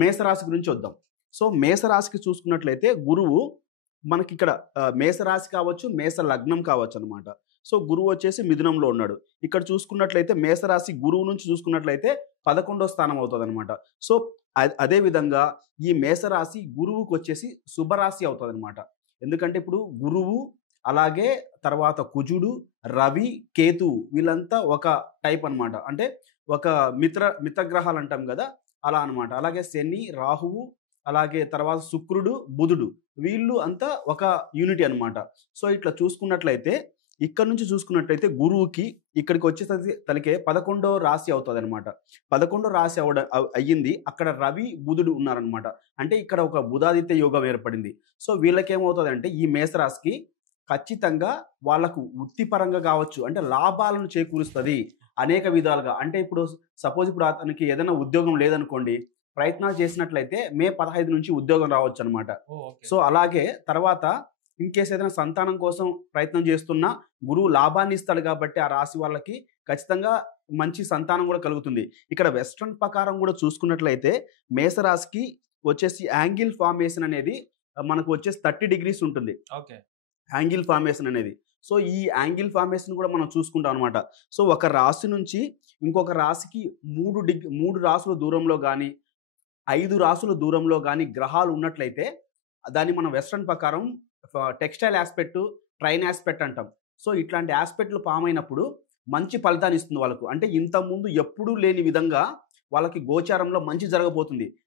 మేషరాశి గురించి వద్దాం. సో మేషరాశికి చూసుకున్నట్లయితే గురువు మనకిక్కడ మేషరాశి కావచ్చు, మేష లగ్నం కావచ్చు అనమాట. సో గురువు వచ్చేసి మిథునంలో ఉన్నాడు. ఇక్కడ చూసుకున్నట్లయితే మేషరాశి గురువు నుంచి చూసుకున్నట్లయితే 11వ స్థానం అవుతుందన్నమాట. సో అదే విధంగా ఈ మేషరాశి గురువుకి వచ్చేసి శుభరాశి అవుతుందన్నమాట. ఎందుకంటే ఇప్పుడు గురువు, అలాగే తర్వాత కుజుడు, రవి, కేతు వీళ్ళంతా ఒక టైప్ అనమాట. అంటే ఒక మిత్రగ్రహాలు అంటాం కదా, అలా అనమాట. అలాగే శని, రాహువు, అలాగే తర్వాత శుక్రుడు, బుధుడు వీళ్ళు అంతా ఒక యూనిటీ అనమాట. సో ఇట్లా చూసుకున్నట్లయితే ఇక్కడ నుంచి చూసుకున్నట్లయితే గురువుకి ఇక్కడికి వచ్చేసరికి తనకే 11వ రాశి అవుతుంది అనమాట. 11వ రాశి అయ్యింది. అక్కడ రవి, బుధుడు ఉన్నారనమాట. అంటే ఇక్కడ ఒక బుధాదిత్య యోగం ఏర్పడింది. సో వీళ్ళకేమవుతుంది అంటే ఈ మేషరాశికి ఖచ్చితంగా వాళ్ళకు వృత్తిపరంగా కావచ్చు, అంటే లాభాలను చేకూరుస్తుంది అనేక విధాలుగా. అంటే ఇప్పుడు సపోజ్ ఇప్పుడు అతనికి ఏదైనా ఉద్యోగం లేదనుకోండి, ప్రయత్నాలు చేసినట్లయితే మే 15 నుంచి ఉద్యోగం రావచ్చు అనమాట. సో అలాగే తర్వాత ఇన్ కేస్ ఏదైనా సంతానం కోసం ప్రయత్నం చేస్తున్నా గురువు లాభాన్ని ఇస్తాడు కాబట్టి ఆ రాశి వాళ్ళకి ఖచ్చితంగా మంచి సంతానం కూడా కలుగుతుంది. ఇక్కడ వెస్ట్రన్ ప్రకారం కూడా చూసుకున్నట్లయితే మేషరాశికి వచ్చేసి యాంగిల్ ఫార్మేషన్ అనేది మనకు వచ్చేసి 30 degrees ఉంటుంది. ఓకే, యాంగిల్ ఫార్మేషన్ అనేది. సో ఈ యాంగిల్ ఫార్మేషన్ కూడా మనం చూసుకుంటాం అనమాట. సో ఒక రాశి నుంచి ఇంకొక రాశికి 3 రాసుల దూరంలో కానీ 5 రాసుల దూరంలో కానీ గ్రహాలు ఉన్నట్లయితే దాన్ని మనం వెస్ట్రన్ ప్రకారం టెక్స్టైల్ ఆస్పెక్ట్, ట్రైన్ ఆస్పెక్ట్ అంటాం. సో ఇట్లాంటి ఆస్పెక్ట్లు ఫామ్ అయినప్పుడు మంచి ఫలితాన్ని ఇస్తుంది వాళ్ళకు. అంటే ఇంతకుముందు ఎప్పుడూ లేని విధంగా వాళ్ళకి గోచారంలో మంచి జరగబోతుంది.